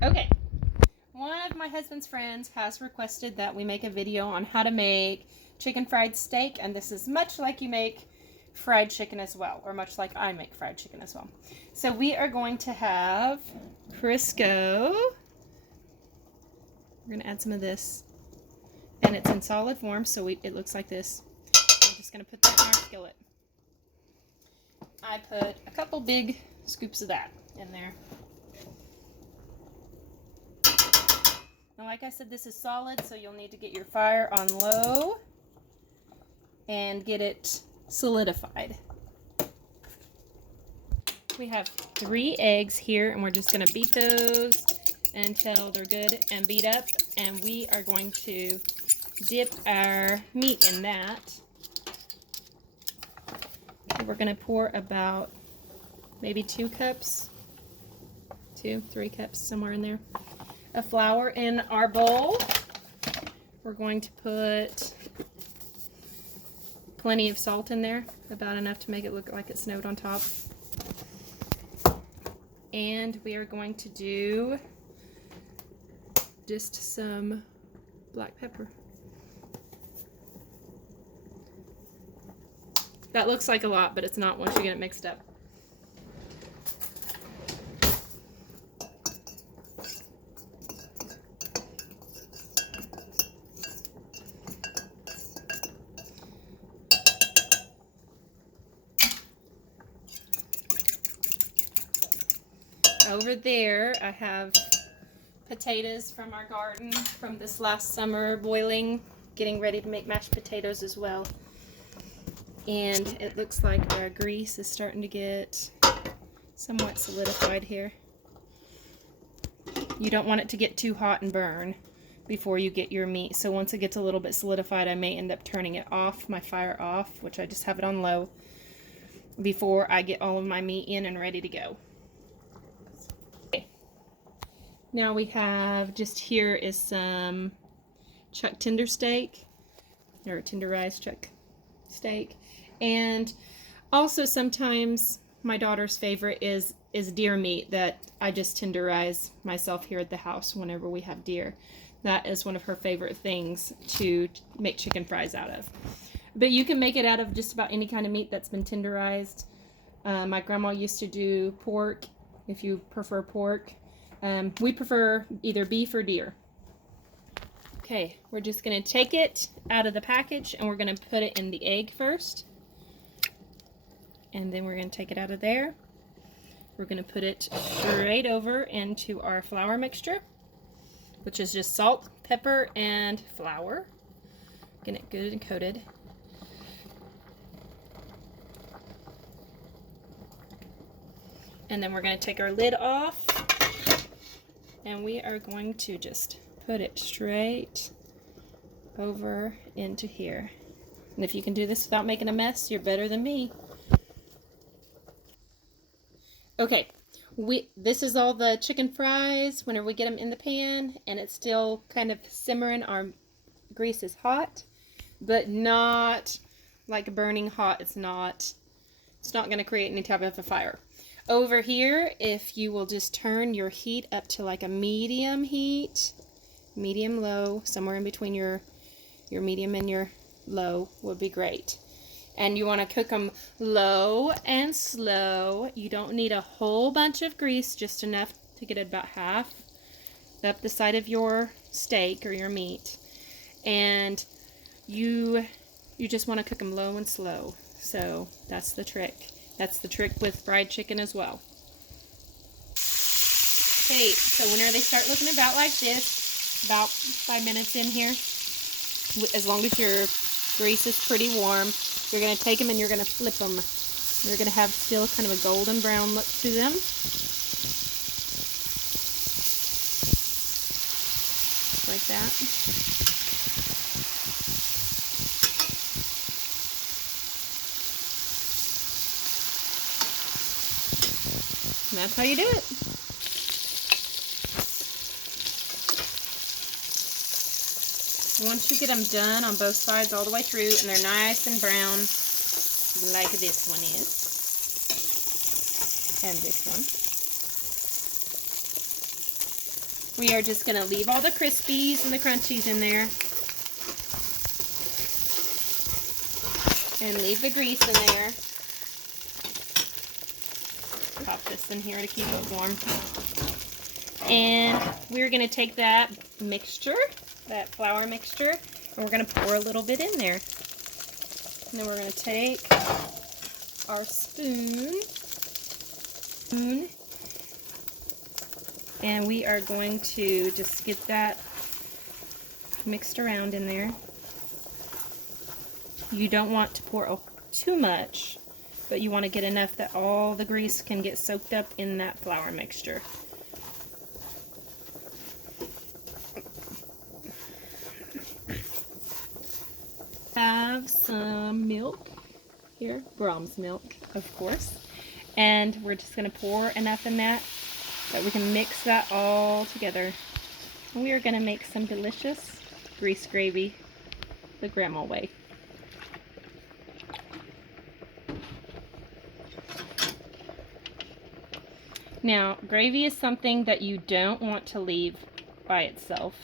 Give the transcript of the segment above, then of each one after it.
Okay, one of my husband's friends has requested that we make a video on how to make chicken fried steak, and this is much like you make fried chicken as well, or much like I make fried chicken as well. So we are going to have Crisco. We're going to add some of this, and it's in solid form, so it looks like this. I'm just going to put that in our skillet. I put a couple big scoops of that in there. Now, like I said, this is solid, so you'll need to get your fire on low and get it solidified. We have 3 eggs here, and we're just going to beat those until they're good and beat up, and we are going to dip our meat in that. We're going to pour about maybe 2 cups, 3 cups, somewhere in there, of flour in our bowl. We're going to put plenty of salt in there, about enough to make it look like it snowed on top. And we are going to do just some black pepper. That looks like a lot, but it's not once you get it mixed up. Over there, I have potatoes from our garden from this last summer boiling, getting ready to make mashed potatoes as well. And it looks like our grease is starting to get somewhat solidified here. You don't want it to get too hot and burn before you get your meat. So once it gets a little bit solidified, I may end up turning it off, my fire off, which I just have it on low, before I get all of my meat in and ready to go. Okay. Now we have, just here is some chuck tender steak, or tenderized chuck steak. And also sometimes my daughter's favorite is deer meat that I just tenderize myself here at the house whenever we have deer. That is one of her favorite things to make chicken fries out of. But you can make it out of just about any kind of meat that's been tenderized. My grandma used to do pork, if you prefer pork. We prefer either beef or deer. Okay, we're just going to take it out of the package and we're going to put it in the egg first. And then we're going to take it out of there. We're going to put it straight over into our flour mixture, which is just salt, pepper, and flour. Get it good and coated. And then we're going to take our lid off, and we are going to just put it straight over into here. And if you can do this without making a mess, you're better than me. Okay, this is all the chicken fries whenever we get them in the pan, and it's still kind of simmering. Our grease is hot, but not like burning hot. It's not going to create any type of a fire. Over here, if you will just turn your heat up to like a medium heat, medium low, somewhere in between your medium and your low would be great. And you want to cook them low and slow. You don't need a whole bunch of grease, just enough to get it about half up the side of your steak or your meat. And you just want to cook them low and slow. So that's the trick. That's the trick with fried chicken as well. Okay, so whenever they start looking about like this, about 5 minutes in here, as long as your grease is pretty warm, you're going to take them and you're going to flip them. You're going to have still kind of a golden brown look to them. Like that. And that's how you do it. Once you get them done on both sides all the way through and they're nice and brown, like this one is, and this one, We are just going to leave all the crispies and the crunchies in there. And leave the grease in there. Pop this in here to keep it warm. And we're going to take that mixture, that flour mixture, and we're going to pour a little bit in there. And then we're going to take our spoon, and we are going to just get that mixed around in there. You don't want to pour too much, but you want to get enough that all the grease can get soaked up in that flour mixture. Have some milk here, Brahms milk, of course, and we're just going to pour enough in that we can mix that all together. And we are going to make some delicious grease gravy the grandma way. Now, gravy is something that you don't want to leave by itself.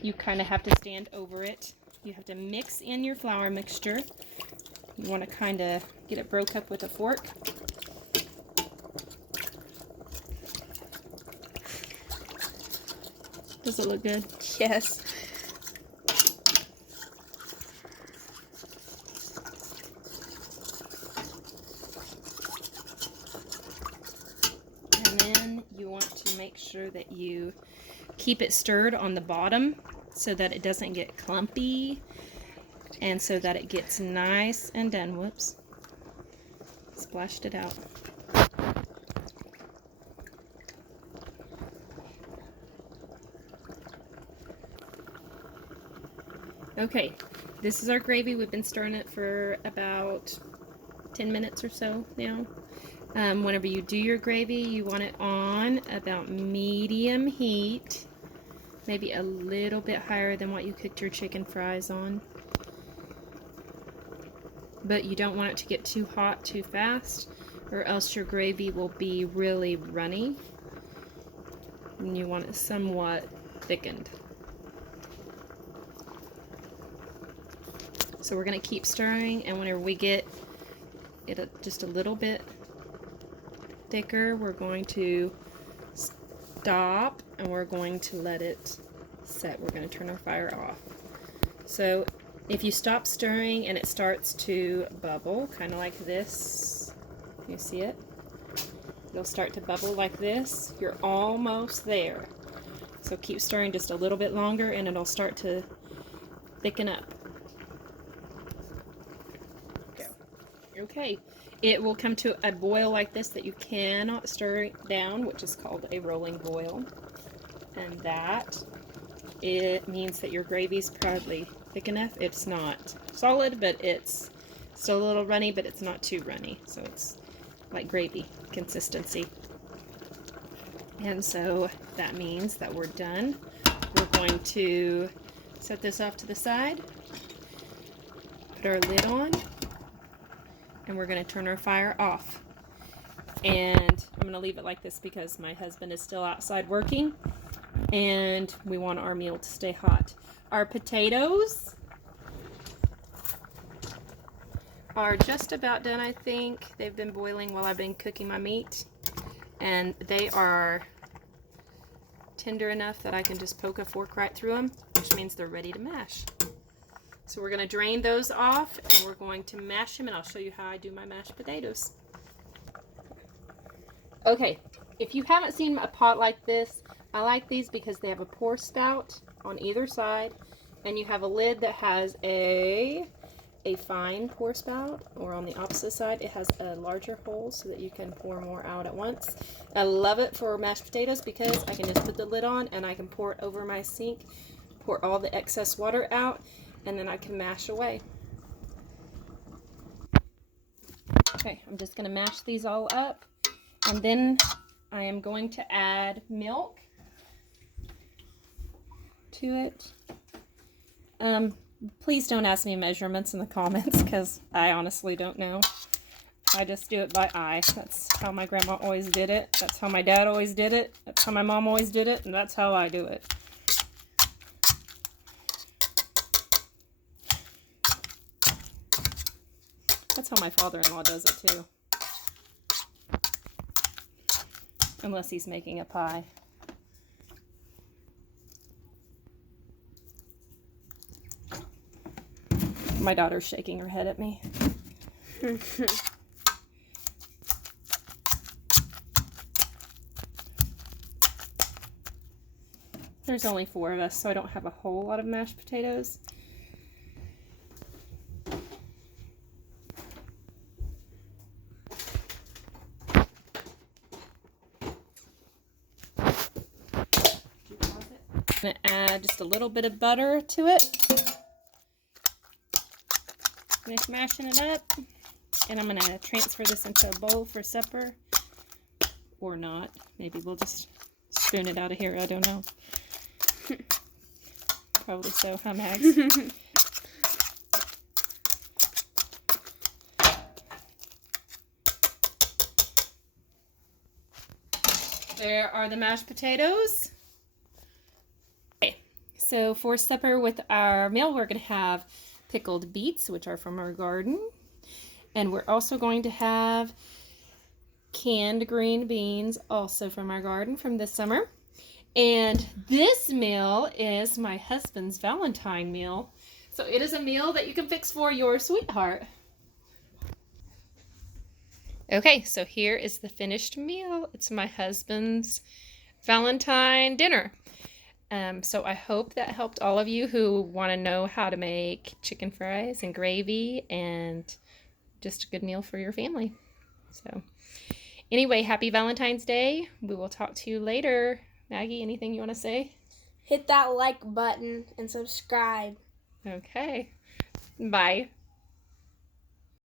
You kind of have to stand over it. You have to mix in your flour mixture. You want to kind of get it broke up with a fork. Does it look good? Yes. And then you want to make sure that you keep it stirred on the bottom so that it doesn't get clumpy and so that it gets nice and done. Whoops. Splashed it out. Okay, this is our gravy. We've been stirring it for about 10 minutes or so now. Whenever you do your gravy, you want it on about medium heat. Maybe a little bit higher than what you cooked your chicken fries on. But you don't want it to get too hot too fast, or else your gravy will be really runny. And you want it somewhat thickened. So we're going to keep stirring, and whenever we get it just a little bit thicker, we're going to stop and we're going to let it set. We're going to turn our fire off. So if you stop stirring and it starts to bubble, kind of like this, you see it? It'll start to bubble like this. You're almost there. So keep stirring just a little bit longer and it'll start to thicken up. Okay, it will come to a boil like this that you cannot stir it down, which is called a rolling boil. And that, it means that your gravy's probably thick enough. It's not solid, but it's still a little runny, but it's not too runny. So it's like gravy consistency. And so that means that we're done. We're going to set this off to the side, put our lid on, and we're going to turn our fire off. And I'm going to leave it like this because my husband is still outside working and we want our meal to stay hot. Our potatoes are just about done, I think. They've been boiling while I've been cooking my meat, and they are tender enough that I can just poke a fork right through them, which means they're ready to mash. So we're going to drain those off and we're going to mash them, and I'll show you how I do my mashed potatoes. Okay, if you haven't seen a pot like this, I like these because they have a pour spout on either side, and you have a lid that has a fine pour spout, or on the opposite side it has a larger hole so that you can pour more out at once. I love it for mashed potatoes because I can just put the lid on and I can pour it over my sink, pour all the excess water out, and then I can mash away. Okay, I'm just going to mash these all up, and then I am going to add milk to it. Please don't ask me measurements in the comments because I honestly don't know. I just do it by eye. That's how my grandma always did it. That's how my dad always did it. That's how my mom always did it, and that's how I do it. That's how my father-in-law does it too. Unless he's making a pie. My daughter's shaking her head at me. There's only 4 of us, so I don't have a whole lot of mashed potatoes. I'm going to add just a little bit of butter to it. Finish mashing it up. And I'm going to transfer this into a bowl for supper. Or not. Maybe we'll just spoon it out of here. I don't know. Probably so, huh, Mags? There are the mashed potatoes. Okay, so for supper with our meal, we're going to have pickled beets, which are from our garden. And we're also going to have canned green beans, also from our garden from this summer. And this meal is my husband's Valentine meal. So it is a meal that you can fix for your sweetheart. Okay, so here is the finished meal. It's my husband's Valentine dinner. So I hope that helped all of you who want to know how to make chicken fries and gravy and just a good meal for your family. So anyway, happy Valentine's Day. We will talk to you later. Maggie, anything you want to say? Hit that like button and subscribe. Okay. Bye.